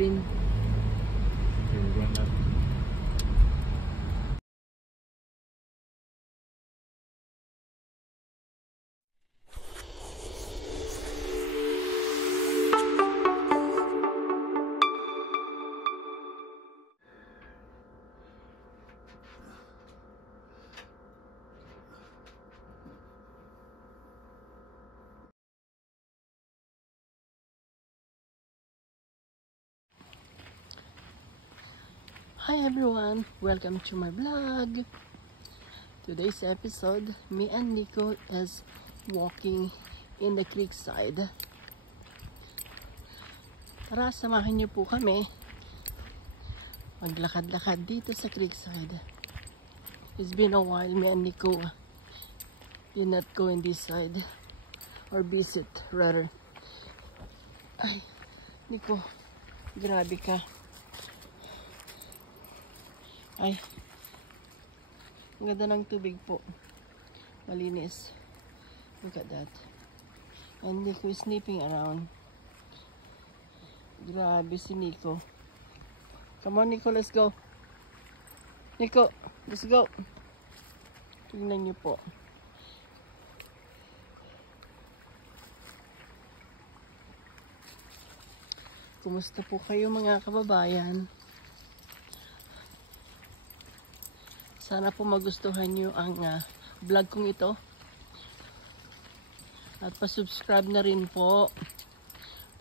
green. Hi everyone, welcome to my vlog. Today's episode, me and Nico is walking in the creek side. Tara, samahan niyo po kami maglakad-lakad dito sa creek side. It's been a while, me and Nico did not go in this side, or visit rather. Ay, Nico, grabe ka. Ay, ang ganda ng tubig po. Malinis. Look at that. And Nico is sniffing around. Grabe si Nico. Come on, Nico, let's go. Nico, let's go. Tingnan niyo po. Kumusta po kayo mga kababayan? Sana po magustuhan nyo ang vlog kong ito. At pa-subscribe na rin po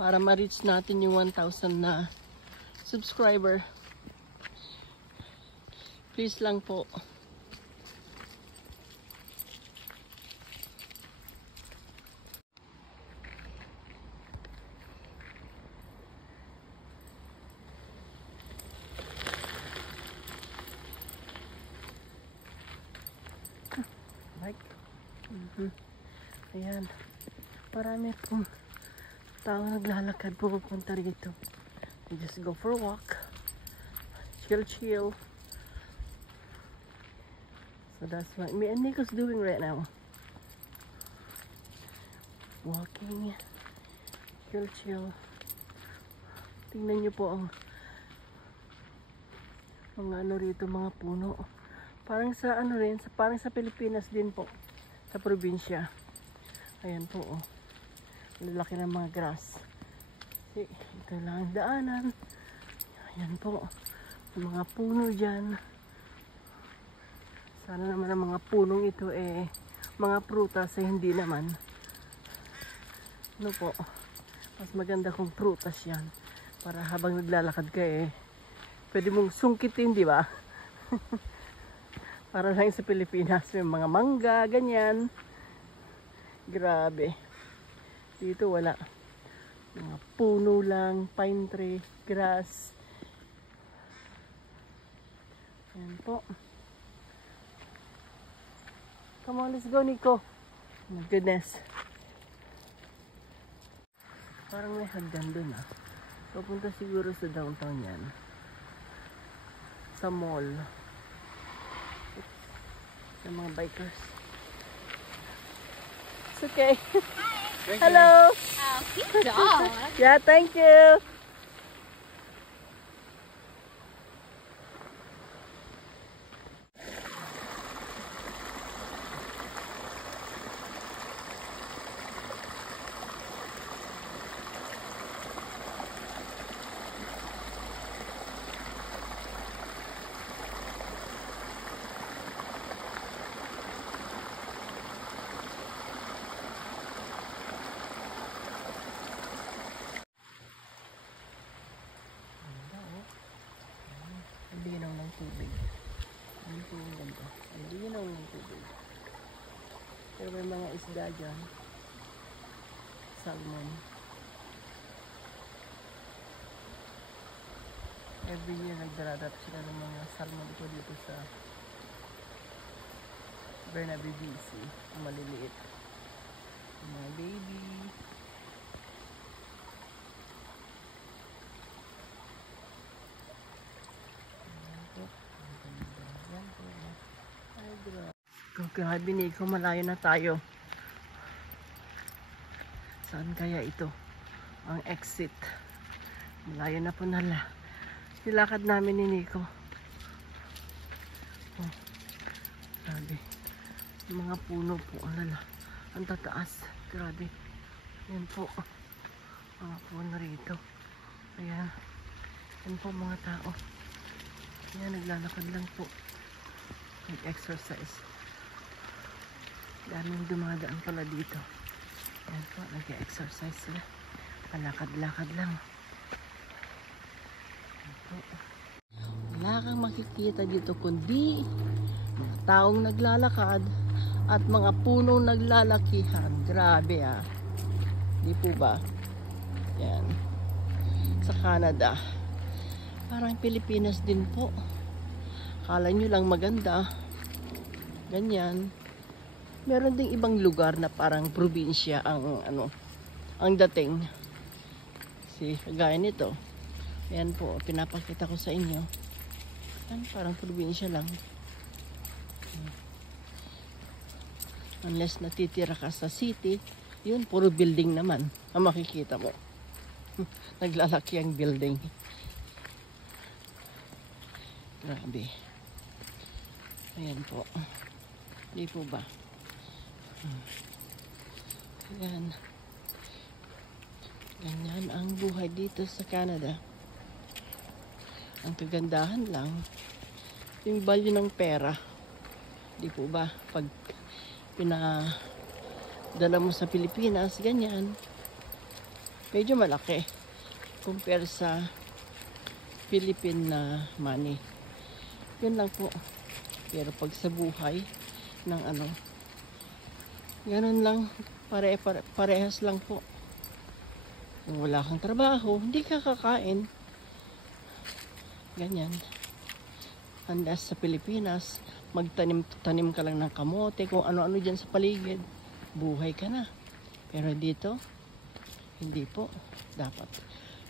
para ma-reach natin yung 1,000 na subscriber. Please lang po. Ayan, marami pong tao naglalakad po pupunta rito. We just go for a walk, chill. So that's what me and Nico's doing right now. Walking, chill. Tingnan nyo po ang mga ano rito, mga puno. Parang sa ano rin, parang sa Pilipinas din po, sa probinsya. Ayan po, oh. Lalaki ng mga grass. Ito lang ang daanan. Ayan po, mga puno dyan. Sana naman ang mga punong ito mga prutas hindi naman. Ano po, mas maganda kung prutas yan. Para habang naglalakad ka pwede mong sungkitin, di ba? Para lang sa Pilipinas, may mga mangga, ganyan. Grabe. Dito wala. Mga puno lang, pine tree, grass. Ayan po. Come on, let's go, Nico. Oh my goodness. Parang may hagdan dun Papunta siguro sa downtown yan. Sa mall. Sa mga bikers. It's okay. Hello. Oh, cute dog. Yeah, thank you. Linaw ng tubig. Ano po yung ganda? Linaw ng tubig. Pero may mga isda dyan. Salmon. Every year nagdaradap sila ng mga salmon ko dito sa Bernabe BC. Ang maliliit. Mga baby. Grabe, Nico, malayo na tayo. Saan kaya ito? Ang exit Malayo na po nilakad namin ni Nico. Oh, grabe. Mga puno po, ang tataas. Grabe. Yan po. Mga puno rito. Ayan. Yan po mga tao. Ayan, naglalakad lang po. Nag-exercise. Daming dumadaan pala dito. Ayan po, nag-exercise sila. Palakad-lakad lang. Ayan po. Wala kang makikita dito kundi mga taong naglalakad at mga punong naglalakihan. Grabe ah. Di po ba? Yan. Sa Canada. Parang Pilipinas din po. Akala nyo lang maganda. Ganyan. Meron ding ibang lugar na parang probinsya ang dating. Gaya nito. Ayan po, pinapakita ko sa inyo. Yan, parang probinsya lang. Unless natitira ka sa city, yun, puro building naman ang makikita mo. Naglalaki ang building. Grabe. Ayan po. Di po ba? Ayan. Ganyan ang buhay dito sa Canada. Ang kagandahan lang, yung value ng pera. Di po ba? Pag pinadala mo sa Pilipinas, ganyan. Medyo malaki. Compare sa Philippine na money. Yun lang po. Pero pag sa buhay ng ganun lang. Parehas lang po. Kung wala kang trabaho, hindi ka kakain. Ganyan. Unless sa Pilipinas, magtanim ka lang ng kamote, kung ano-ano dyan sa paligid, buhay ka na. Pero dito, hindi po. Dapat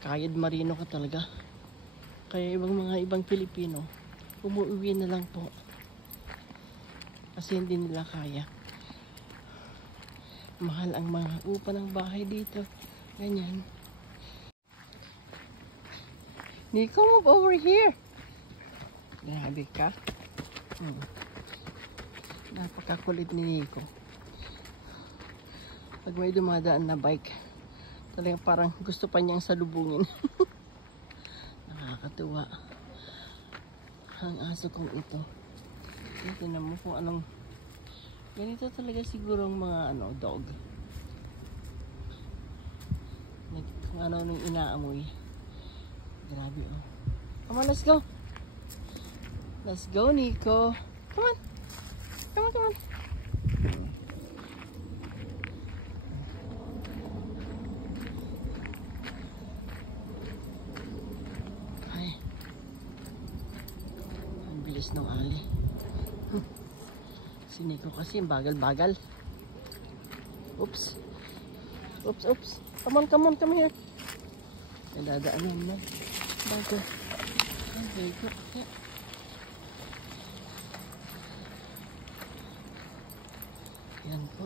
kayod marino ka talaga. Kaya ibang Pilipino, umuwi na lang po. Kasi hindi nila kaya. Mahal ang mga upa ng bahay dito. Ganyan. Nico, move over here. Grabe ka. Napakakulit ni Nico. Pag may dumadaan na bike, talagang parang gusto pa niyang salubungin. Nakakatuwa. Ang aso kong ito. Tingnan mo kung anong ganito talaga siguro ang mga dog. Kung ano nung inaamoy. Grabe oh. Come on, let's go. Let's go, Nico. Come on. Come on, come on. Ay. Ang bilis ng ali. Si Nico kasi bagal-bagal. Oops. Oops, oops. Come on, come on, come here. May dadaanan mo. Bago. Ay, bago. Yeah. Yan po.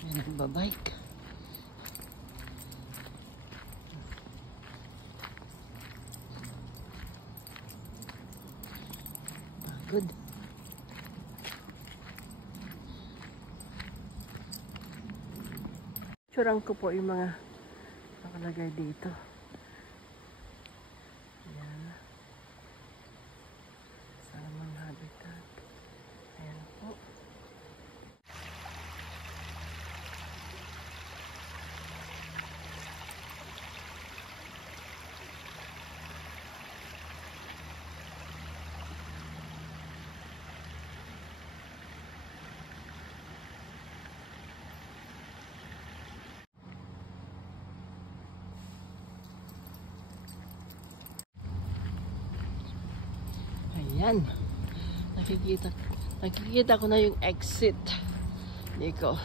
May nagbabike. Pagod. Picturean ko po yung mga nakalagay dito. Ayan. Salmon habitat. Ayan po. Ayan. Nakikita ko na yung exit. Nico.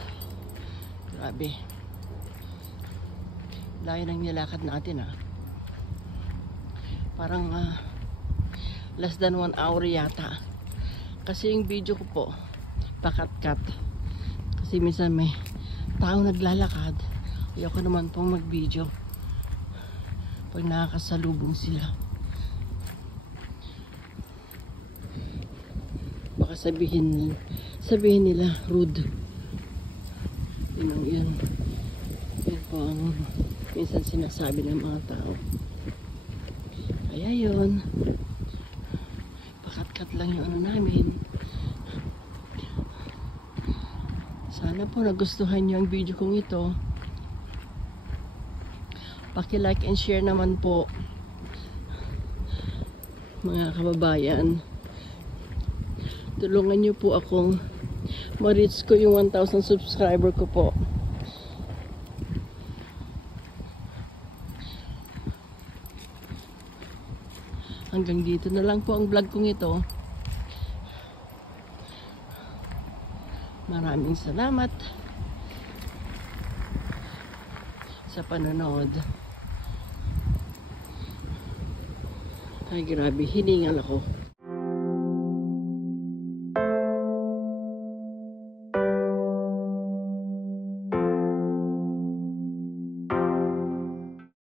Grabe. Layo nang nilakad natin Parang less than 1 hour yata. Kasi yung video ko po pakat-cut. Kasi minsan may tao naglalakad, ayoko naman pong mag-video pag nakakasalubong sila. Baka sabihin nila rude. Yun po ang minsan sinasabi ng mga tao. Kaya yun, pakat-kat lang yung ano namin. Sana po nagustuhan nyo ang video kong ito. Paki-like and share naman po, mga kababayan. Tulungan nyo po akong ma-reach ko yung 1,000 subscriber ko po. Hanggang dito na lang po ang vlog kong ito. Maraming salamat sa panonood. Ay grabe, hiningal ako.